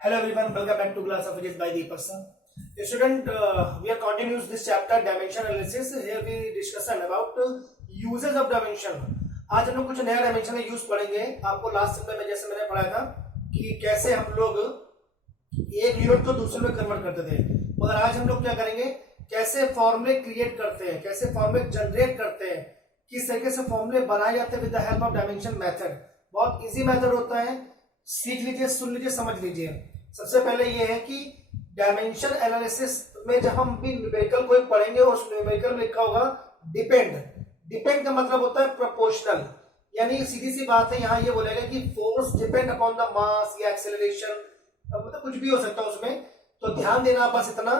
Hello everyone, welcome back to class of Physics by Deepak sir. Student, we are continuing this chapter dimension analysis. Here we discussion about uses of dimension. आज हम लोग कुछ नया dimension का use पढ़ेंगे. आपको last section में जैसे मैंने पढ़ाया था कि कैसे हम लोग एक यूनिट को दूसरे में कन्वर्ट करते थे, मगर आज हम लोग क्या करेंगे, कैसे फॉर्मूले क्रिएट करते हैं, कैसे फॉर्मूले जनरेट करते हैं, किस तरीके से फॉर्मूले बनाए जाते हैं with the help of dimension method. बहुत इजी मेथड होता है, सीख लीजिए, सुन लीजिए, समझ लीजिए. सबसे पहले ये है कि डायमेंशन एनालिसिस में जब हम भी न्यूमेरिकल कोई पढ़ेंगे और उस न्यूमेरिकल में लिखा होगा डिपेंड. डिपेंड का मतलब होता है प्रोपोर्शनल, यानी सीधी सी बात है, यहाँ ये बोलेगा कि force depend upon the mass या एक्सेलरेशन, मतलब कुछ भी हो सकता है उसमें. तो ध्यान देना बस इतना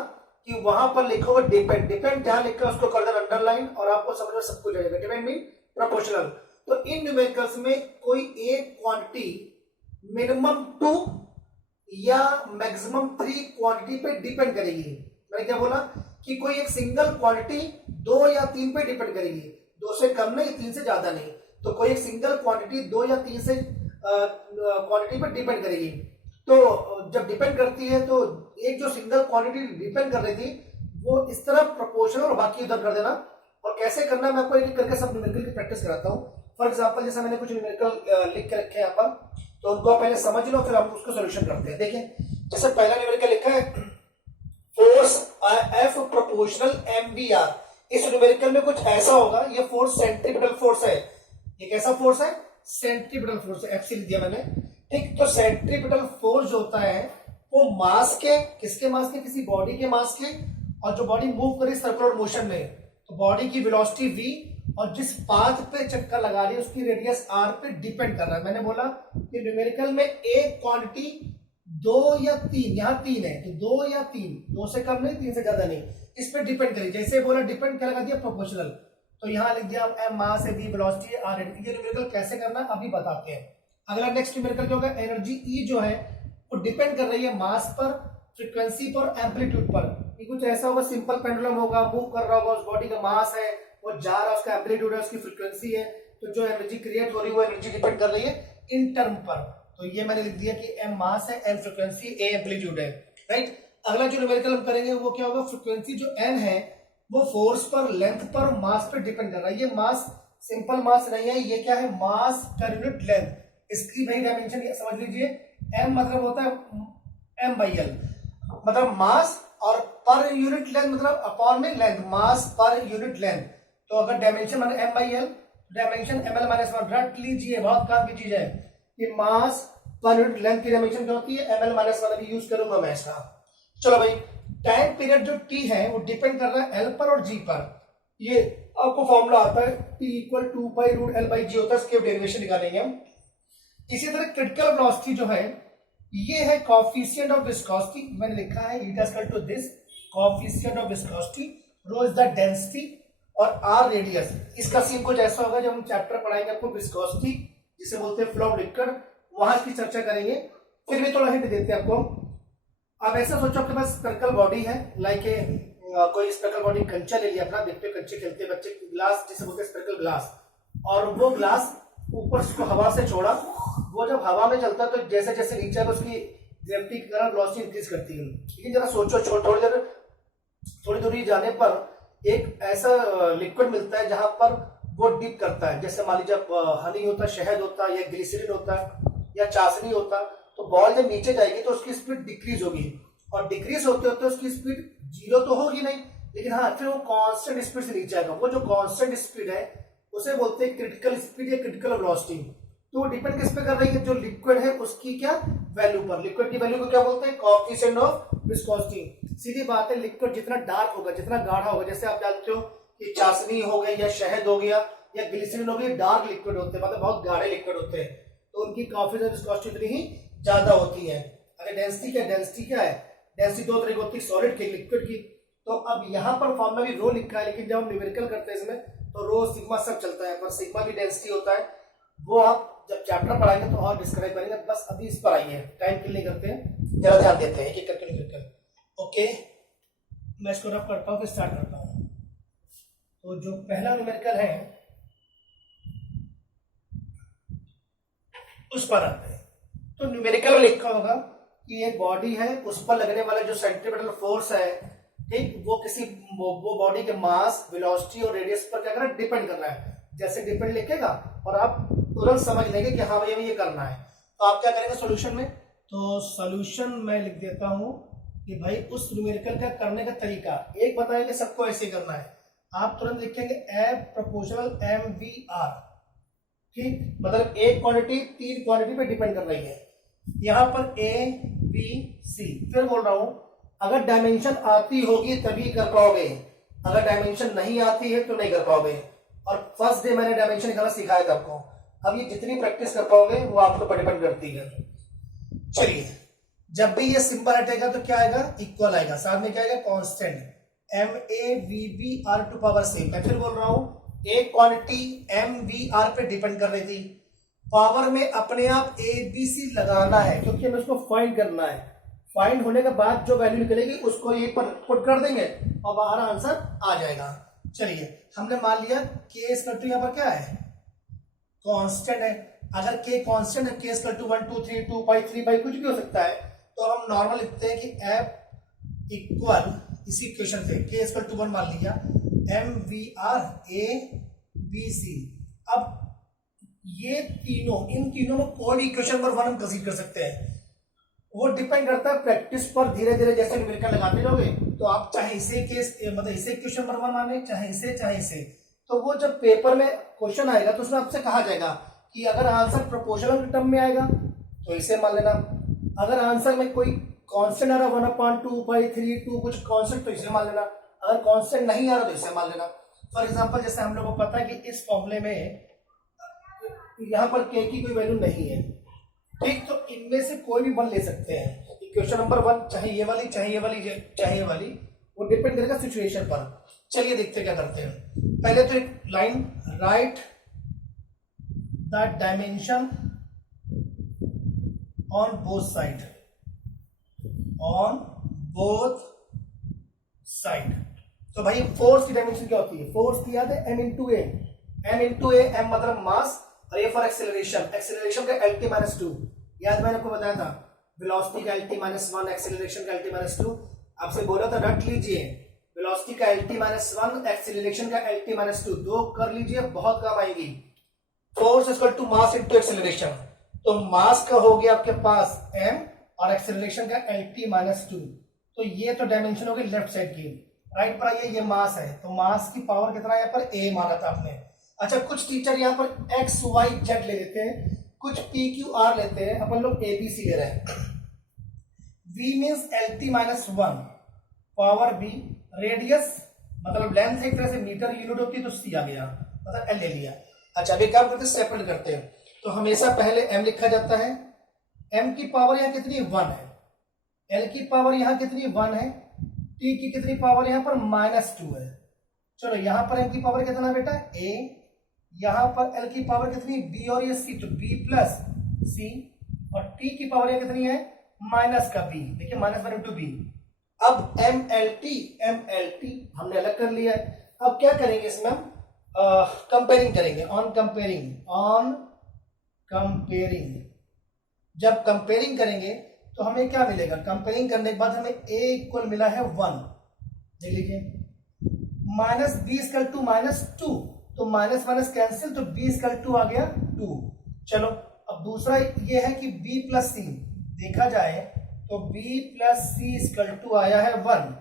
कि वहां पर लिखा होगा डिपेंड. डिपेंड जहां लिखा उसको कर देना अंडरलाइन और आपको समझ में सब कुछ आ जाएगा. Depend mean proportional. तो इन न्यूमेरिकल्स में कोई एक क्वांटिटी मिनिमम 2 या मैक्सिमम 3 क्वांटिटी पे डिपेंड करेगी. मैंने क्या बोला कि कोई एक सिंगल क्वांटिटी 2 या 3 पे डिपेंड करेगी, 2 से कम नहीं, 3 से ज्यादा नहीं. तो कोई एक सिंगल क्वांटिटी 2 या 3 से क्वांटिटी पे डिपेंड करेगी. तो जब डिपेंड करती है तो एक जो सिंगल क्वांटिटी डिपेंड कर रही थी वो इस तरह प्रोपोर्शनल और बाकी उधर कर देना. और कैसे करना मैं आपको एक करके सब न्यूमेरिकल की प्रैक्टिस कराता हूँ. फॉर एग्जांपल जैसे मैंने कुछ न्यूमेरिकल लिख के रखे हैं यहाँ पर, तो उनको आप पहले समझ लो, फिर हम उसको सॉल्यूशन करते हैं. देखिए जैसे पहला न्यूमेरिकल लिखा है फोर्स F प्रोपोर्शनल mvr. इस न्यूमेरिकल में कुछ ऐसा होगा, ये फोर्स सेंट्रीपिटल फोर्स है. ये कैसा फोर्स है? सेंट्रीपिटल फोर्स है. F लिख दिया मैंने, ठीक. तो सेंट्रीपिटल फोर्स जो होता है वो मास के, किसके मास के? किसी बॉडी के मास के. और जो बॉडी मूव करे सर्कुलर मोशन में, तो बॉडी की वेलोसिटी v और जिस पाथ पे चक्कर लगा रही है उसकी रेडियस r पे डिपेंड कर रहा है. मैंने बोला कि न्यूमेरिकल में एक क्वांटिटी 2 या 3, यहाँ 3 है तो 2 या 3, 2 से कम नहीं, 3 से ज्यादा नहीं, इस पे डिपेंड करिए. जैसे बोला डिपेंड क्या लगा दिया? प्रोपोर्शनल. तो यहाँ लिख दिया m मास है, v वेलोसिटी है, r रेडियस. ये न्यूमेरिकल कैसे करना है अभी बताते हैं. अगला नेक्स्ट न्यूमेरिकल क्या होगा? एनर्जी E जो है वो डिपेंड कर रही है मास पर, फ्रीक्वेंसी पर, एम्पलीट्यूड पर. ये कुछ ऐसा होगा, सिंपल पेंडुलम होगा, मूव कर रहा होगा, उस बॉडी का मास है, वो जा रहा है, उसका एम्पलीट्यूड है, उसकी फ्रीक्वेंसी है. तो जो एनर्जी क्रिएट हो रही है वो एनर्जी डिपेंड कर रही है इन टर्म पर. तो ये मैंने लिख दिया कि m मास है, n फ्रीक्वेंसी, a एम्पलीट्यूड है, राइट. अगला जो न्यूमेरिकल हम करेंगे वो क्या होगा? फ्रीक्वेंसी जो n है वो फोर्स पर, लेंथ पर, मास पर डिपेंड कर रहा है. ये मास सिंपल मास नहीं है, ये क्या है? मास पर यूनिट लेंथ. इसकी भाई डायमेंशन समझ लीजिए. m मतलब होता है m/l, मतलब मास, और पर यूनिट लेंथ मतलब अपॉन में लेंथ, मास पर यूनिट लेंथ. तो अगर डायमेंशन माने m/l, डायमेंशन ml-1 रट लीजिए, बहुत काम की चीज है कि मास पर यूनिट लेंथ की डायमेंशन क्या होती है? ml-1 अभी यूज करूंगा मैं इसका. चलो भाई, टाइम पीरियड जो t है वो डिपेंड कर रहा है l पर और g पर. ये आपको फॉर्मूला आता है t = 2π√L/g होता है, इसके डेरिवेशन निकालेंगे हम. इसी तरह क्रिटिकल वेलोसिटी जो है ये है कोएफिशिएंट ऑफ विस्कोसिटी. मैंने लिखा है it is equal to this coefficient of viscosity, rho is the density और r रेडियस. इसका सीन कुछ ऐसा होगा, जब हम चैप्टर पढ़ाएंगे आपको विस्कोसिटी जिसे बोलते हैं फ्लो ऑफ लिक्विड, वहां की चर्चा करेंगे. फिर भी थोड़ा हिंट देते हैं आपको. आप ऐसा सोचो आपके पास स्पेरिकल बॉडी है, लाइक कोई स्पेरिकल बॉडी, कंचा ले लिया अपना, देखते कंचे खेलते हैं बच्चे, ग्लास जिसे बोलते हैं स्पेरिकल ग्लास, और वो ग्लास ऊपर उसको हवा से छोड़ा, वो जब हवा में चलता है तो जैसे जैसे नीचे है उसकी ग्रेविटी की तरह वेलोसिटी इंक्रीज करती है. लेकिन जरा सोचो, थोड़ी दूरी जाने पर एक ऐसा लिक्विड मिलता है जहां पर वो डिप करता है. जैसे मान लीजिए हनी होता है, शहद होता है, या ग्लिसरीन होता है, या चाशनी होता है. तो बॉल जब नीचे जाएगी तो उसकी स्पीड डिक्रीज होगी, और डिक्रीज होते होते उसकी स्पीड 0 तो होगी नहीं, लेकिन हाँ फिर वो कांस्टेंट स्पीड से नीचे आएगा. वो जो कांस्टेंट स्पीड है उसे बोलते हैं क्रिटिकल स्पीड या क्रिटिकल वेलोसिटी. तो वो डिपेंड किस पे कर रही है? जो लिक्विड है उसकी क्या वैल्यू पर. लिक्विड की वैल्यू को क्या बोलते हैं? Coefficient of viscosity. सीधी बात है, लिक्विड जितना डार्क होगा, जितना गाढ़ा होगा, जैसे आप जानते हो कि चाशनी हो गई, या शहद हो गया, या ग्लिसरीन हो गई, डार्क लिक्विड होते हैं, मतलब बहुत गाढ़े लिक्विड होते हैं, तो उनकी कोएफिशिएंट ऑफ विस्कोसिटी उतनी ही ज्यादा होती है. अगर डेंसिटी क्या है? डेंसिटी 2 तरह की होती है, सॉलिड की, लिक्विड की. तो अब यहाँ पर फॉर्मूला भी रो लिखा है, लेकिन जब हम न्यूमेरिकल करते हैं इसमें तो रो सिग्मा सब चलता है, पर सिग्मा भी डेंसिटी होता है. वो आप जब चैप्टर पढ़ाएंगे तो और डिस्क्राइब करेंगे. बस अभी इस पर आइए, टाइम किल नहीं करते हैं, जरा ध्यान देते हैं एक करके न्यूमेरिकल. ओके, मैं इसको रफ करता हूँ, फिर स्टार्ट करता हूँ. तो जो पहला न्यूमेरिकल है उस पर आते हैं. तो न्यूमेरिकल में लिखा होगा कि एक बॉडी है, उस पर लगने वाला जो सेंट्रीपिटल फोर्स है, ठीक, वो बॉडी के मास, वेलोसिटी और रेडियस पर क्या करना है, डिपेंड करना है। जैसे डिपेंड लिखेगा और आप तुरंत समझ लेंगे कि हाँ भैया ये करना है। तो आप क्या करेंगे सॉल्यूशन में, तो सॉल्यूशन में लिख देता हूं कि भाई उस न्यूमेरिकल का करने का तरीका एक बताएंगे, सबको ऐसे करना है। आप तुरंत लिखेंगे F प्रोपोर्शनल MVR, ठीक, मतलब एक क्वांटिटी 3 क्वांटिटी पे डिपेंड कर रही है। यहां पर A B C, फिर बोल रहा हूं अगर डायमेंशन आती होगी तभी कर पाओगे, अगर डायमेंशन नहीं आती है तो नहीं कर पाओगे। और फर्स्ट डे मैंने डायमेंशन निकालना सिखाया था आपको, अब ये जितनी प्रैक्टिस कर पाओगे वो आपको पर डिपेंड करती है। चलिए, जब भी ये सिंपल हटेगा तो क्या आएगा, इक्वल आएगा, साथ में क्या आएगा, कांस्टेंट MAVBR टू पावर से। मैं फिर बोल रहा हूं एक क्वांटिटी MVR पे डिपेंड कर रही थी, पावर में अपने आप ABC लगाना है क्योंकि हमें उसको फाइंड करना है। फाइंड होने के बाद जो वैल्यू निकलेगी उसको ये पर पुट कर देंगे और बाहर आंसर आ जाएगा। चलिए, हमने मान लिया K इक्वल टू यहाँ पर क्या है, कांस्टेंट है। अगर K कांस्टेंट है, K इक्वल टू 1 2 3 2 पाई 3 पाई कुछ भी हो सकता है, तो हम नॉर्मल लिखते हैं कि F इक्वल, इसी इक्वेशन से K इक्वल टू 1 मान लिया, MVR ABC। अब ये तीनों, इन तीनों में कोई इक्वेशन नंबर 1 हम कंसीडर कर सकते हैं। वो डिपेंड करता है प्रैक्टिस पर, धीरे धीरे जैसे न्यूमेरिकल लगाते जाओगे तो आप चाहे इसे केस मतलब इसे क्वेश्चन नंबर 1 माने, चाहे इसे, तो वो जब पेपर में क्वेश्चन आएगा तो उसमें आपसे कहा जाएगा कि अगर आंसर प्रोपोर्शनल टर्म में आएगा तो इसे मान लेना, अगर आंसर में कोई कांस्टेंट आ रहा 1/2 पाई 3 2 कुछ कांस्टेंट तो इसे मान लेना, अगर कांस्टेंट नहीं आ रहा तो इसे मान लेना। फॉर एग्जांपल जैसे हम लोग को पता है कि इस फॉर्मूले में यहाँ पर K की कोई वैल्यू नहीं है, ठीक, तो इनमें से कोई भी वन ले सकते हैं। इक्वेशन नंबर 1 चाहे ये वाली, चाहे ये वाली, चाहे ये वाली, वो डिपेंड करेगा सिचुएशन पर। चलिए देखते क्या करते हैं। पहले तो एक line, right the dimension on both side, on both side. तो भाई फोर्स की डायमेंशन क्या होती है, फोर्स की याद है M इंटू ए, M मतलब मास और A फॉर एक्सेलरेशन, एक्सेलरेशन का LT-2, याद मैंने आपको बताया था, वेलोसिटी का LT-1, एक्सेलरेशन का LT-2। आपसे बोला था रट लीजिए, वेलोसिटी का LT-1, एक्सेलरेशन का LT-2, दो कर लीजिए, बहुत काम आएगी। Force equal to mass into acceleration, तो मास का हो गया आपके पास M और एक्सेलरेशन का LT-2, तो ये तो डायमेंशन हो गई लेफ्ट साइड की। राइट पर आइए, ये मास है, तो मास की पावर कितना है यहाँ पर, A माना था आपने। अच्छा, कुछ टीचर यहाँ पर X Y Z ले लेते हैं, कुछ P Q R लेते हैं, अपन लोग ABC ले रहे हैं। V means LT-1 power B, radius मतलब लेंथ एक तरह से मीटर यूनिट होती है तो C आ गया, मतलब L ले लिया। अच्छा, अभी काम करते हैं, सेपरेट करते हैं, तो हमेशा पहले M लिखा जाता है, M की पावर यहाँ कितनी 1 है, L की पावर यहाँ कितनी 1 है, T की कितनी पावर यहाँ पर -2 है। चलो यहाँ पर M की पावर कितना बेटा A, यहाँ पर L की पावर कितनी B और ये C, तो B प्लस C, और T की पावर यहाँ कितनी है माइनस का B, देखिए -1/2B। अब MLT हमने अलग कर लिया है। अब क्या करेंगे इसमें हम कंपेयरिंग करेंगे, ऑन कंपेयरिंग। जब कंपेयरिंग करेंगे तो हमें क्या मिलेगा, कंपेयरिंग करने के बाद हमें A इक्वल मिला है 1, देख लीजिए, -B इक्वल टू -2, तो माइनस माइनस कैंसिल, तो B इक्वल टू आ गया 2। चलो, अब दूसरा ये है कि B प्लस C, देखा जाए तो B plus C equal to आया है 1,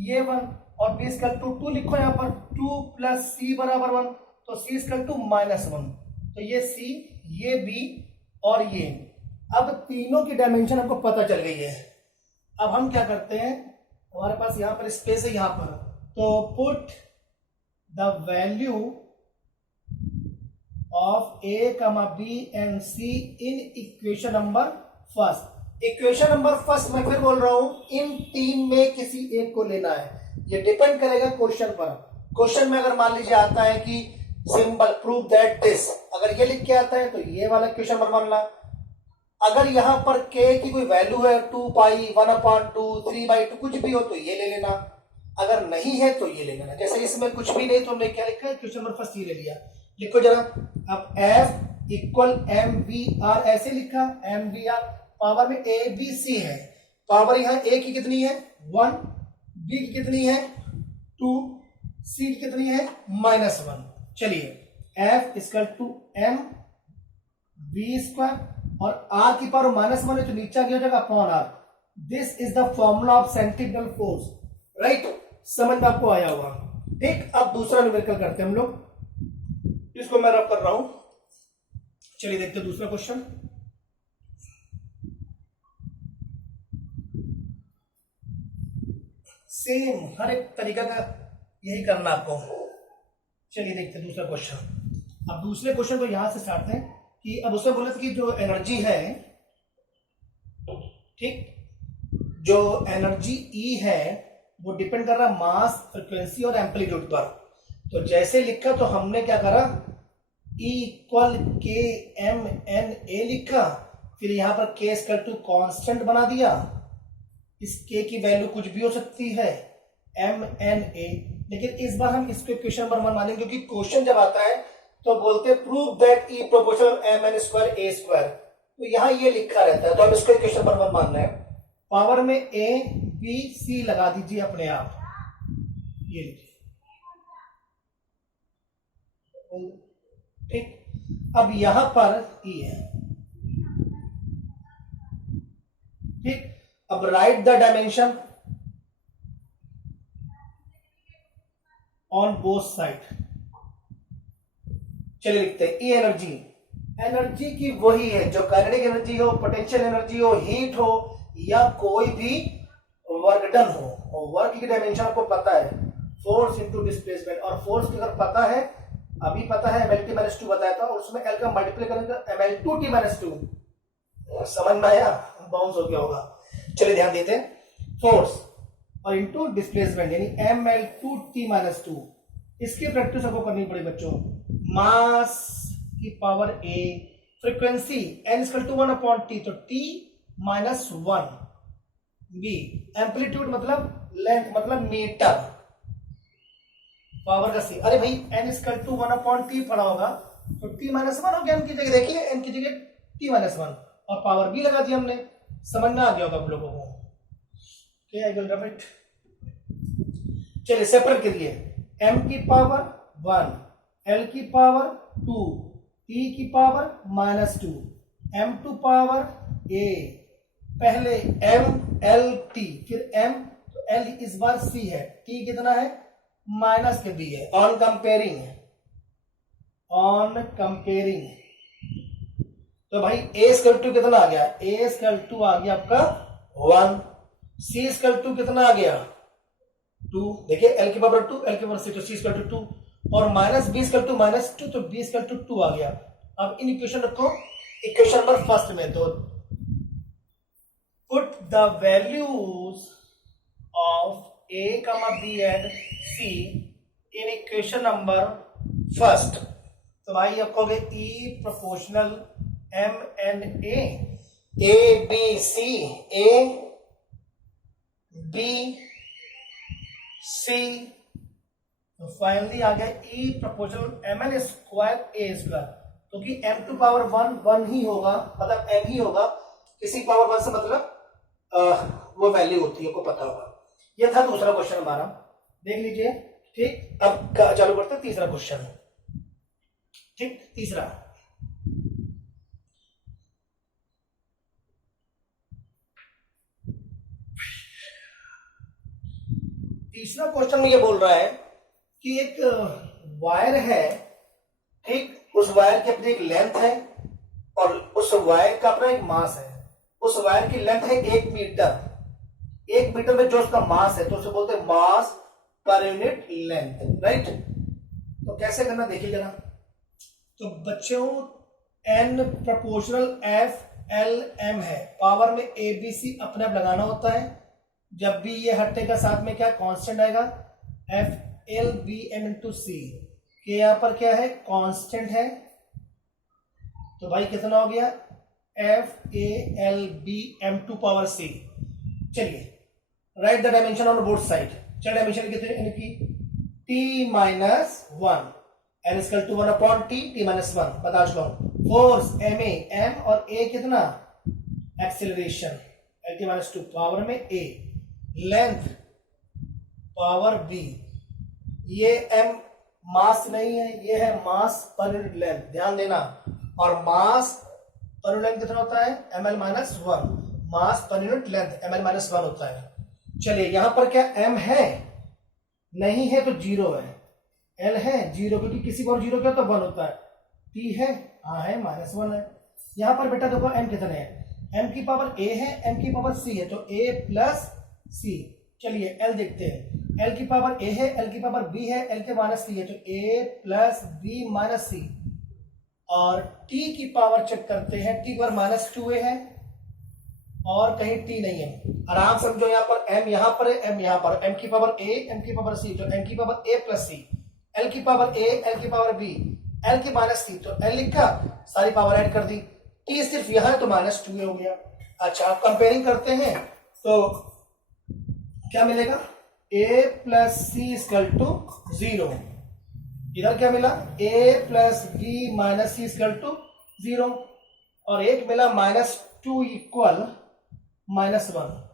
ये 1, और B इक्वल टू 2 लिखो यहाँ पर, 2 प्लस C बराबर 1, तो C इक्वल टू -1, तो ये C, ये B और ये। अब तीनों की डायमेंशन हमको पता चल गई है। अब हम क्या करते हैं, हमारे पास यहाँ पर स्पेस है यहाँ पर, तो put the value of A, B and C in equation number first. Equation number first मैं फिर बोल रहा हूं, इन तीन में किसी एक को लेना है, ये डिपेंड करेगा क्वेश्चन पर। क्वेश्चन में अगर मान लीजिए आता है कि सिंबल प्रूव दैट दिस, अगर ये लिख के आता है तो ये वाला क्वेश्चन नंबर मान ला। अगर यहां पर K की कोई वैल्यू है 2 पाई 1/2 3/2 कुछ भी हो तो ये ले लेना, अगर नहीं है तो ये ले लेना। जैसे इसमें कुछ भी नहीं तो हमने क्या लिखा है, क्वेश्चन नंबर फर्स्ट ये ले लिया। लिखो जरा, अब F इक्वल MVR ऐसे लिखा, MVR पावर में ए बी सी है, पावर यहाँ ए की कितनी है 1, बी की कितनी है 2, सी की कितनी है -1। चलिए F equal to M B square और आर की पावर -1 है तो नीचे आगे हो जाएगा upon R. This is the formula of centrifugal force, right? समझ में आपको आया होगा। ठीक, अब दूसरा न्यूमेरिकल करते हैं हम लोग, इसको मैं रब कर रहा हूं। चलिए देखते हैं दूसरा क्वेश्चन। सेम हर एक तरीका का यही करना आपको। चलिए देखते हैं दूसरा क्वेश्चन। अब दूसरे क्वेश्चन को यहां से स्टार्ट है कि अब उसमें बोला था कि जो एनर्जी है, ठीक, जो एनर्जी E है वो डिपेंड कर रहा है मास, फ्रीक्वेंसी और एम्पलीट्यूड पर। तो जैसे लिखा तो हमने क्या करा, E इक्वल के एम एन ए लिखा, फिर यहां पर K इक्वल टू कॉन्स्टेंट बना दिया। इस K की वैल्यू कुछ भी हो सकती है, एम एन ए, लेकिन इस बार हम इसको इक्वेशन नंबर 1 मानेंगे क्योंकि क्वेश्चन जब आता है तो बोलते हैं prove that E proportional M N square A square, तो यहां ये लिखा रहता है तो हम इसको इक्वेशन नंबर 1 मान रहे हैं। पावर में ए बी सी लगा दीजिए अपने आप, ये लीजिए, ठीक। अब यहां पर E है, ठीक। अब right the dimension on both side. चलिए लिखते हैं ई एनर्जी, एनर्जी की वही है जो काइनेटिक एनर्जी हो, पोटेंशियल एनर्जी हो, हीट हो या कोई भी वर्क डन हो। और वर्क की डायमेंशन आपको पता है, फोर्स इनटू डिस्प्लेसमेंट, और फोर्स की अगर पता है, अभी पता है mlt-2 बताया था, और उसमें l का मल्टीप्लाई करेंगे ml2t-2, समझ में आया, बाउंस हो गया होगा। चलिए ध्यान देते हैं, फोर्स और इनटू डिस्प्लेसमेंट यानी ml2t-2, इसकी प्रैक्टिस आपको करनी पड़ेगी बच्चों। मास की power a, frequency n equal to 1/t तो t -1, b एम्पलीट्यूड मतलब लेंथ मतलब मीटर, पावर का c। अरे भाई n इक्वल टू 1/t पढ़ा होगा तो t -1 हो गया, n की जगह देखिए, n की जगह t -1 और पावर b लगा दिया हमने, समझ में आ गया होगा आप लोगों को। आई विल रिपीट, चलिए सेपरेट करिए, m की पावर 1, l की पावर 2, t की power -2, m to power a, पहले m l t फिर m, तो l इस बार c है, t कितना है माइनस के b है। ऑन कंपेयरिंग, ऑन कंपेयरिंग तो भाई a स्क्वायर टू कितना आ गया, a स्क्वायर टू आ गया आपका 1, c स्क्वायर टू कितना आ गया 2, देखिए l की पावर 2, l की पावर 6 तो c स्क्वायर टू 2 और माइनस b स्क्वायर टू -2 तो b स्क्वायर टू 2 आ गया। अब इन इक्वेशन रखो इक्वेशन नंबर फर्स्ट में, तो put the values of a, b and c in equation number first. तो भाई आप कहोगे E proportional M N A B C, A B C, तो फाइनली आ गया E proportional M N square A square, क्योंकि m टू पावर 1 ही होगा, मतलब m ही होगा, किसी पावर 1 से मतलब वो वैल्यू होती है, आपको पता होगा। ये था दूसरा क्वेश्चन हमारा, देख लीजिए, ठीक। अब चालू करते हैं तीसरा क्वेश्चन, ठीक। तीसरा क्वेश्चन में ये बोल रहा है कि एक वायर है, ठीक, उस वायर की अपनी एक लेंथ है और उस वायर का अपना एक मास है। उस वायर की लेंथ है 1 मीटर, 1 मीटर में जो उसका मास है तो उसे बोलते हैं मास पर यूनिट लेंथ, राइट। तो कैसे करना देखिए जरा। तो बच्चों n proportional f l m है, पावर में a b c अपने आप लगाना होता है, जब भी ये हटेगा साथ में क्या कांस्टेंट आएगा, f l b m into c, के यहाँ पर क्या है कांस्टेंट है, तो भाई कितना हो गया f a l b m to power c। चलिए write the dimension on both side, चल डायमेंशन कितने इनकी t -1, n equal to 1/t, t -1 बता चुका हूं। फोर्स ma, m और a कितना acceleration L T minus two power में ए, लेंथ पावर बी, ये एम मास नहीं है, ये है मास पर यूनिट लेंथ, ध्यान देना। और मास पर यूनिट लेंथ कितना होता है, ml माइनस वन, मास पर unit length ml minus one होता है। चलिए यहां पर क्या m है, नहीं है तो जीरो है, l है जीरो, क्योंकि किसी को और जीरो क्या तो वन होता है, t है हाँ है माइनस वन है। यहां पर बेटा देखो m कितने हैं, m की पावर a है, m की पावर c है, तो a प्लस c। चलिए l देखते हैं, l की पावर a है, l की पावर b है, l के माइनस c है, तो a plus b minus c। और t की पावर चेक करते हैं, t की पावर माइनस टू ए है और कहीं t नहीं है, आराम समझो। यहाँ पर m यहाँ पर है, m यहाँ पर, m की पावर a, m की पावर c, तो m की power a plus c, l की पावर a, l की पावर b, l की माइनस c, तो l लिखा, सारी पावर ऐड कर दी, t सिर्फ यहाँ है तो माइनस टू हो गया। अच्छा आप कंपेयरिंग करते हैं तो क्या मिलेगा, a plus C equal to zero, इधर क्या मिला a plus B minus C equal to zero, और एक मिला minus two equal minus one.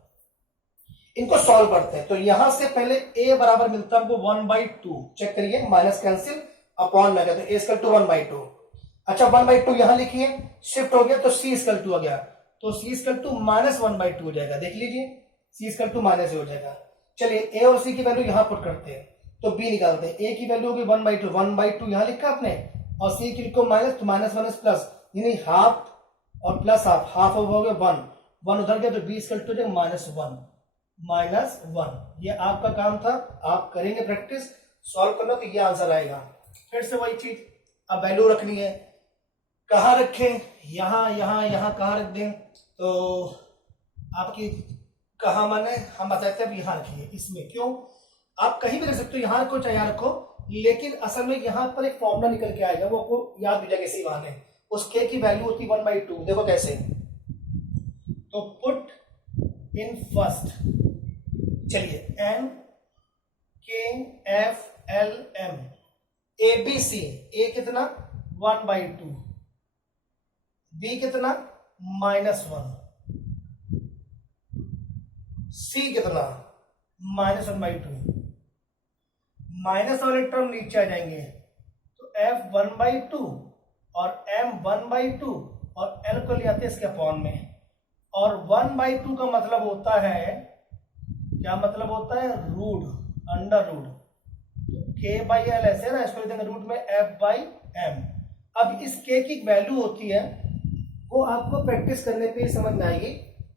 इनको सॉल्व करते हैं, तो यहां से पहले a बराबर मिलता है हमको वन बाई टू, चेक करिए, माइनस कैंसिल अपॉन में गया, तो a equal to one by two. अच्छा वन बाई टू यहां लिखिए, शिफ्ट हो गया तो c इक्वल टू आ गया, तो c equal to minus one by two हो जाएगा, देख लीजिए c इक्वल टू माइनस हो जाएगा। चलिए a और c की वैल्यू यहां पुट करते हैं, तो b निकालते हैं, a की वैल्यू होगी one by to, one by two यहां लिखा आपने, और c की लिखो माइनस, तो माइनस वन प्लस, यानी हाफ और प्लस हाफ, हाफ हो गया वन, वन उधर गया, तो b इक्वल टू हो जाएगा माइनस वन, माइनस वन। ये आपका काम था, आप करेंगे प्रैक्टिस, सॉल्व करना तो ये आंसर आएगा। फिर से वही चीज, अब वैल्यू रखनी है, कहाँ रखें, यहाँ यहाँ यहाँ कहाँ रख दें, तो आपकी कहाँ मन है, हम बताते हैं यहाँ रखिए, इसमें क्यों, आप कहीं भी रख सकते हो, यहाँ रखो चाहे यहाँ रखो, लेकिन असल में यहाँ पर एक फॉर्मूला निकल के आएगा, वो आपको याद भी जाएगा, इसी बहाने उस k की वैल्यू होती है वन बाई टू। देखो कैसे, तो पुट इन फर्स्ट, चलिए n k f l m a b c, a कितना वन बाई टू, b कितना माइनस वन, c कितना minus one by to, minus वाले टर्म नीचे आ जाएंगे, तो f वन बाई टू और m वन बाई टू और l को ले आते हैं इसके अपॉन में, और वन बाई टू का मतलब होता है, क्या मतलब होता है, root, under root, k by L ऐसे ना, इसको लिखेंगे रूट में f बाई m। अब इस k की वैल्यू होती है, वो आपको प्रैक्टिस करने पे ही समझ में आएगी,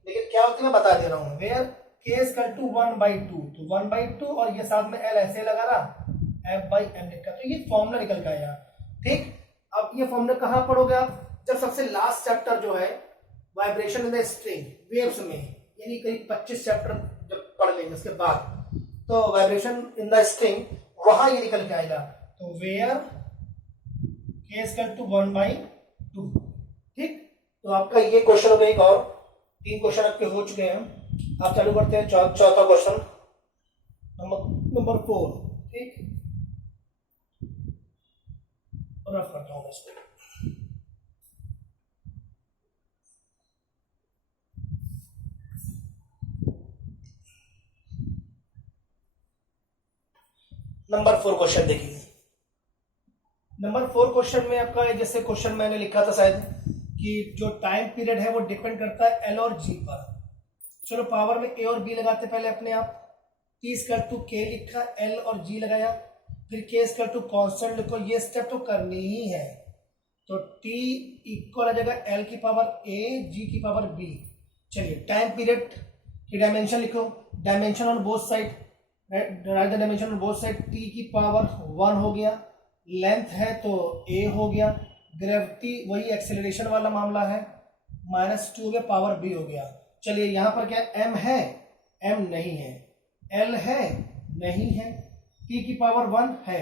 लेकिन क्या होती है मैं बता दे रहा हूँ, where k equal to one by two, तो वन बाई टू और ये साथ में l ऐसे लगा रहा, f बाई m लिखा, तो ये फॉर्मूला निकल के आया। ठीक, अब ये फॉर्मूला कहाँ पढ़ोगे आप, जब सबसे लास्ट चैप्टर जो है vibration in the string waves में, यानी करीब 25 चैप्टर जब पढ़ लेंगे उसके बाद, तो वाइब्रेशन इन द स्ट्रिंग वहां ये निकल के आएगा, तो where k equal to one by two. ठीक, तो आपका ये क्वेश्चन हो गया, एक और तीन क्वेश्चन आपके हो चुके हैं। आप चालू करते हैं चौथा क्वेश्चन, नंबर 4। ठीक, रफ करता हूं इसको, नंबर 4 क्वेश्चन देखिए। नंबर 4 क्वेश्चन में आपका जैसे क्वेश्चन मैंने लिखा था शायद कि जो टाइम पीरियड है वो डिपेंड करता है एल और जी पर। चलो पावर में ए और बी लगाते पहले अपने आप, टी इक्वल टू के लिखा, एल और जी लगाया, फिर के इक्वल टू कॉन्स्टेंट लिखो, ये स्टेप तो करनी ही है, तो टी इक्वल आ जाएगा एल की पावर ए, जी की पावर बी। चलिए टाइम पीरियड की डायमेंशन लिखो, dimension on both side, right the dimension on both side, T की पावर वन हो गया, लेंथ है तो ए हो गया, ग्रेविटी वही एक्सेलरेशन वाला मामला है, माइनस टू हो गया, पावर बी हो गया। चलिए यहाँ पर क्या एम है, एम नहीं है, एल है नहीं है, टी की पावर वन है,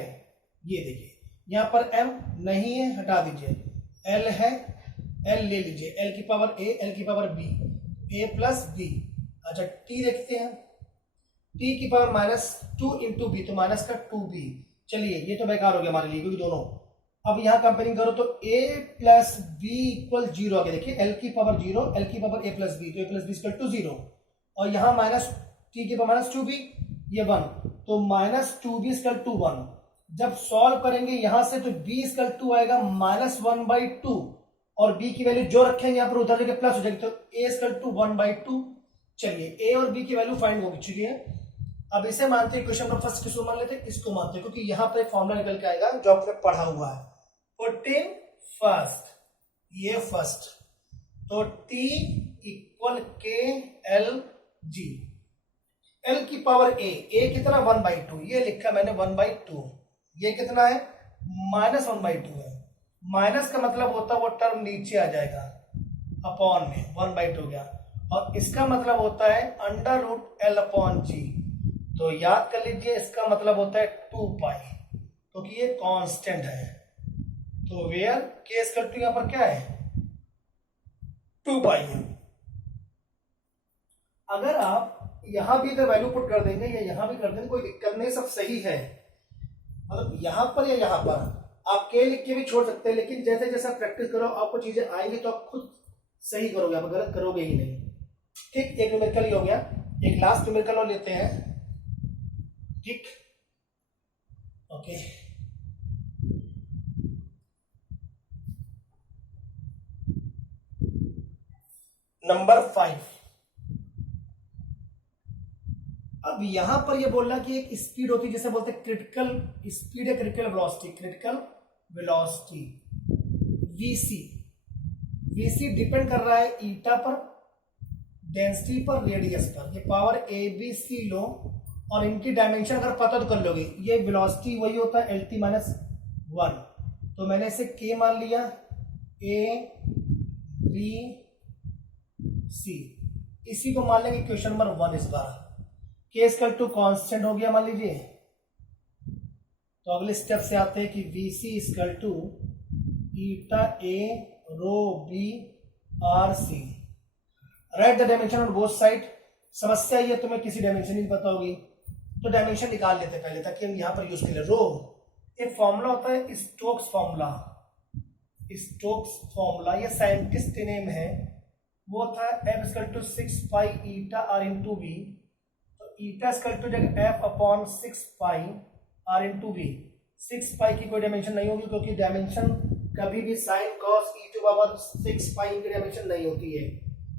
ये देखिए यहाँ पर एम नहीं है, हटा दीजिए, एल है, एल ले लीजिए, एल की पावर ए, एल की power B, A plus B. अच्छा टी देखते हैं, टी की power minus two into B, तो माइनस का टू बी। चलिए ये तो बेकार हो गया हमारे लिए क्योंकि दोनों, अब यहाँ कंपेयरिंग करो तो a plus B equal zero आ गया। देखिए l की पावर जीरो, l की पावर a प्लस बी, तो a plus B equal to zero, और यहाँ माइनस t की पावर माइनस टू बी, ये वन, तो minus two B equal to one. जब सॉल्व करेंगे यहां से तो b इक्वल टू आएगा माइनस वन बाई टू, और b की वैल्यू जो रखेंगे यहाँ पर उधर जगह प्लस हो जाएगी, तो a equal to one by two. चलिए a और b की वैल्यू फाइंड हो चुकी है। अब इसे मानते हैं क्वेश्चन नंबर फर्स्ट, किसको मान लेते हैं, इसको मानते हैं, क्योंकि यहाँ पर एक फॉर्मूला निकल के आएगा जो आपने पढ़ा हुआ है। पुटिंग फर्स्ट, ये फर्स्ट, तो t इक्वल के एल जी, l की पावर a कितना वन बाई टू, ये लिखा मैंने वन बाई टू, ये कितना है माइनस वन बाई टू है। माइनस का मतलब होता है वो टर्म नीचे आ जाएगा, अपॉन में वन बाई टू हो गया, और इसका मतलब होता है अंडर रूट एल अपॉन जी, तो याद कर लीजिए इसका मतलब होता है टू पाई, क्योंकि ये कांस्टेंट है। तो वेयर के इक्वल टू यहाँ पर क्या है, टू पाई है। अगर आप यहां भी अगर वैल्यू पुट कर देंगे या यहां भी कर देंगे कोई दिक्कत नहीं, सब सही है, मतलब यहां पर या यहां पर आप के लिख के भी छोड़ सकते हैं, लेकिन जैसे जैसे आप प्रैक्टिस करो आपको चीजें आएंगी तो आप खुद सही करोगे, आप गलत करोगे ही नहीं। ठीक, एक न्यूमेरिकल ही हो गया, एक लास्ट न्यूमेरिकल और लेते हैं। ठीक, ओके, नंबर 5। अब यहां पर ये बोलना कि एक स्पीड होती है जिसे बोलते हैं क्रिटिकल स्पीड या critical velocity, critical velocity VC. VC depend कर रहा है ईटा पर, डेंसिटी पर, रेडियस पर। ये पावर ए बी सी लो और इनकी डायमेंशन अगर पता तो कर लोगे। ये वेलोसिटी वही होता है एल टी माइनस वन, तो मैंने इसे के मान लिया, ए बी सी, इसी को मान लेंगे क्वेश्चन नंबर वन इस बार। के इक्वल टू कांस्टेंट हो गया मान लीजिए, तो अगले स्टेप से आते हैं कि V C equal to eta A rho B R C. Write the dimension on both side. समस्या ये तुम्हें किसी डायमेंशन नहीं पता होगी तो डायमेंशन निकाल लेते पहले ताकि हम यहां पर यूज करें। रो एक फॉर्मूला होता है स्टोक्स फॉर्मूला, स्टोक्स फॉर्मूला ये साइंटिस्ट नेम है, वो था F equal to 6 pi eta R into V. तो ईटा इक्वल टू जगह F upon 6 pi R into V. 6 pi की कोई डायमेंशन नहीं होगी क्योंकि डायमेंशन कभी भी sine cos E to power 6 pi की डायमेंशन नहीं होती है।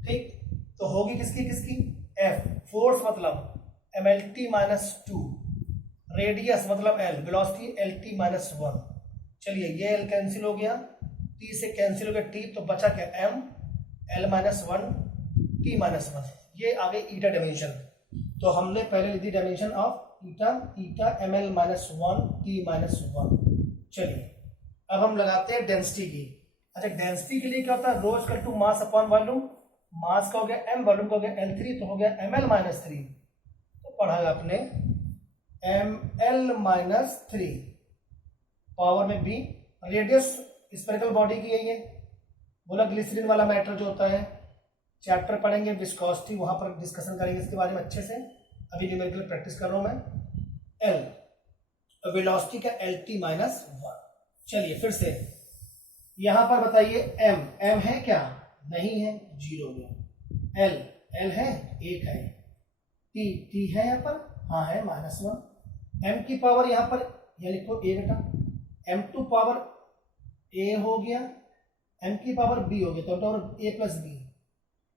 ठीक, तो होगी किसकी किसकी, एफ फोर्स मतलब M L T minus two, radius मतलब L, velocity L T minus one. चलिए ये एल कैंसिल हो गया, टी से कैंसिल हो गया टी, तो बचा क्या M L minus one T minus one. ये आ गई ईटा डायमेंशन। तो हमने पहले ली थी dimension of eta, eta M L minus one T minus one. चलिए अब हम लगाते हैं डेंसिटी की। अच्छा डेंसिटी के लिए क्या होता है, rho equal to mass upon volume, mass का हो गया एम, वॉल्यूम का हो गया एल थ्री, तो हो गया एम एल माइनस थ्री। तो पढ़ा है आपने M L minus three power में बी। रेडियस स्फेरिकल बॉडी की है ये, बोला ग्लिसरीन वाला मैटर जो होता है, चैप्टर पढ़ेंगे विस्कोसिटी, वहां पर डिस्कशन करेंगे इसके बारे में अच्छे से। अभी न्यूमेरिकल प्रैक्टिस कर रहा हूं मैं। एल वेलोसिटी का एल टी माइनस वन। चलिए फिर से यहां पर बताइए एम, एम है क्या, नहीं है, जीरो गया। एल, एल है एक है, टी, टी है यहाँ पर, हाँ है माइनस वन। एम की पावर यहाँ पर यह लिखो ए बेटा, एम टू पावर ए हो गया, एम की पावर बी हो गया, तो A plus B.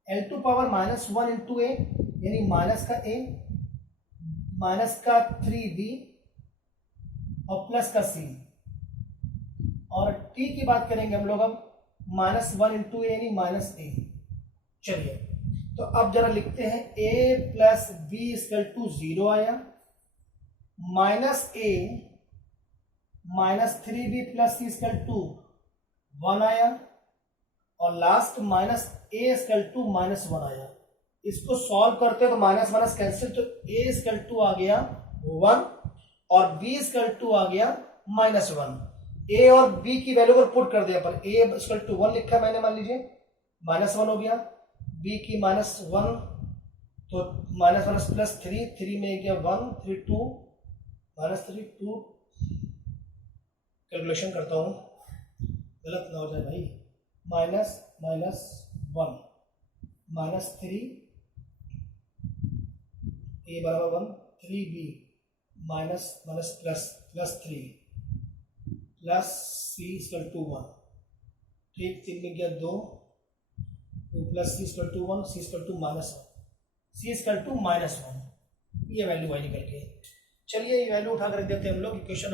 L to power minus one into A यानी माइनस का ए, माइनस का थ्री बी और प्लस का सी। और टी की बात करेंगे हम लोग अब, माइनस वन इंटू ए यानी माइनस ए। चलिए तो अब जरा लिखते हैं A plus B equal to zero आया, minus A minus three B plus C equal to one आया, और last minus A equal to minus one आया। इसको सॉल्व करते हैं तो माइनस माइनस कैंसिल, तो ए इक्वल टू आ गया वन और बी इक्वल टू आ गया माइनस वन। ए और बी की वैल्यू पर पुट कर दिया, पर ए इक्वल टू वन लिखा मैंने, मान लीजिए माइनस वन हो गया, बी की माइनस वन, तो minus minus plus three, three में गया one, three two minus three two. Calculation करता हूं, गलत ना हो जाए भाई, माइनस माइनस 1 माइनस 3 ए बराबर 1 3b minus minus plus plus 3 plus C equal to 1, ठीक, 3 में गया 2 plus C equal to 1 C equal to minus 1 C equal to minus 1, ये वैल्यू आई निकल के। चलिए ये वैल्यू उठा कर देते हैं हम लोग इक्वेशन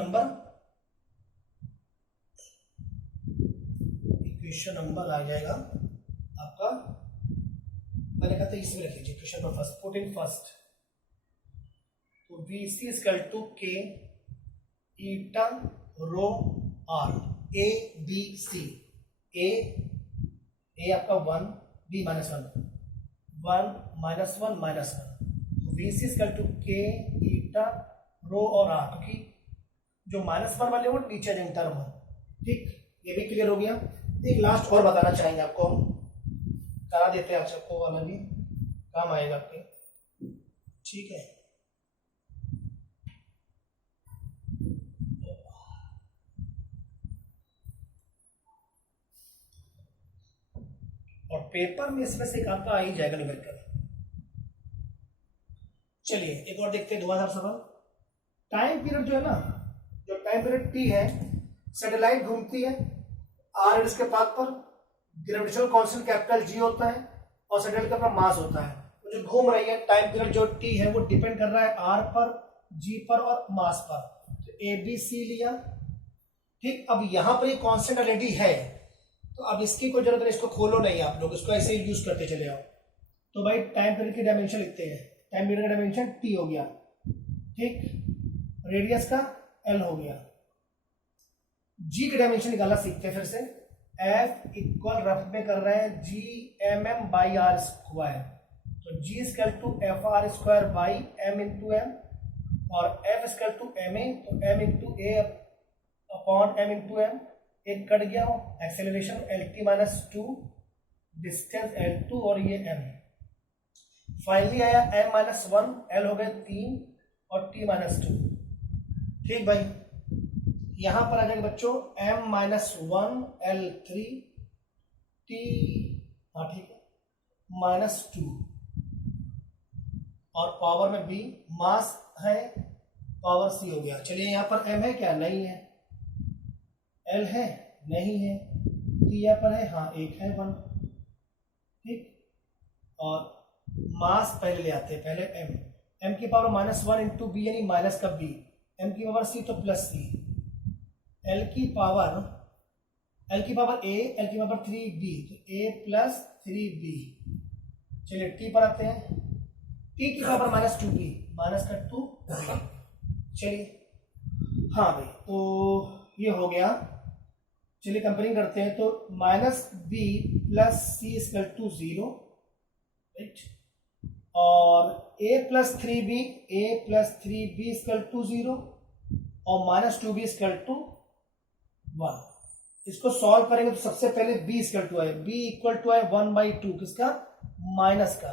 नंबर आ जाएगा आपका, मैंने कहा था इसमें रख लीजिए question number first, put in first, तो वी सी इक्वल टू के ईटा रो आर ए बी सी, ए आपका 1 बी माइनस 1 माइनस 1 माइनस 1, तो वी सी इक्वल टू के ईटा रो और आर, क्योंकि जो माइनस 1 वाले वो नीचे जाएंगे टर्म, ठीक, ये भी क्लियर हो गया। एक लास्ट और बताना चाहेंगे आपको, हम करा देते हैं आप सबको, वाला भी काम आएगा आपके, ठीक है। और पेपर में इसमें से एक आपका आ ही जाएगा न्यूमेरिकल। चलिए एक और देखते हैं, 2000 सवाल। टाइम पीरियड जो है ना, जो टाइम पीरियड टी है, सैटेलाइट घूमती है आर इसके पाथ पर, ग्रेविटेशनल कांस्टेंट कैपिटल जी होता है और सैटेलाइट का अपना मास होता है, तो जो घूम रही है टाइम पीरियड जो टी है वो डिपेंड कर रहा है आर पर, जी पर और मास पर, तो ए बी सी लिया, ठीक। अब यहां पर ये कांस्टेंट ऑलरेडी है, तो अब इसकी कोई जरूरत नहीं, इसको खोलो नहीं आप लोग, इसको ऐसे ही यूज करते चले आओ। तो भाई टाइम पीरियड की डायमेंशन लिखते हैं, टाइम पीरियड का डायमेंशन टी हो गया, ठीक, रेडियस का एल हो गया। जी की डायमेंशन निकालना सीखते हैं फिर से, एफ इक्वल रफ में कर रहे हैं G M M by R square, तो G equal to F R square by M into M, और F equal to M A, तो M into A upon M into M, एक cut गया, acceleration L T minus 2, distance L 2 और ये M, finally आया M minus 1, L हो गए 3 और टी माइनस 2, ठीक भाई। यहां पर आ जाएगा बच्चों एम माइनस 1 एल 3 टी, हाँ ठीक है, माइनस 2 और पावर में बी, मास है, पावर सी हो गया। चलिए यहां पर एम है क्या, नहीं है, एल है, नहीं है, टी यहाँ पर है, हाँ एक है 1, ठीक, और मास पहले ले आते हैं, पहले एम की पावर माइनस 1 इंटू बी यानी माइनस का बी, एम की पावर सी तो प्लस सी, एल की पावर ए, एल की पावर 3b, तो a प्लस 3b। चलिए टी पर आते हैं, टी की पावर माइनस 2b, माइनस का 2b। चलिए हाँ भाई, तो ये हो गया। चलिए कंपेयरिंग करते हैं, तो minus B plus C equal to 0, right, और a plus 3b equal to 0 और माइनस 2b इक्वल टू 1। इसको सॉल्व करेंगे तो सबसे पहले b इक्वल टू आए, b इक्वल टू आए 1/2 किसका, माइनस का,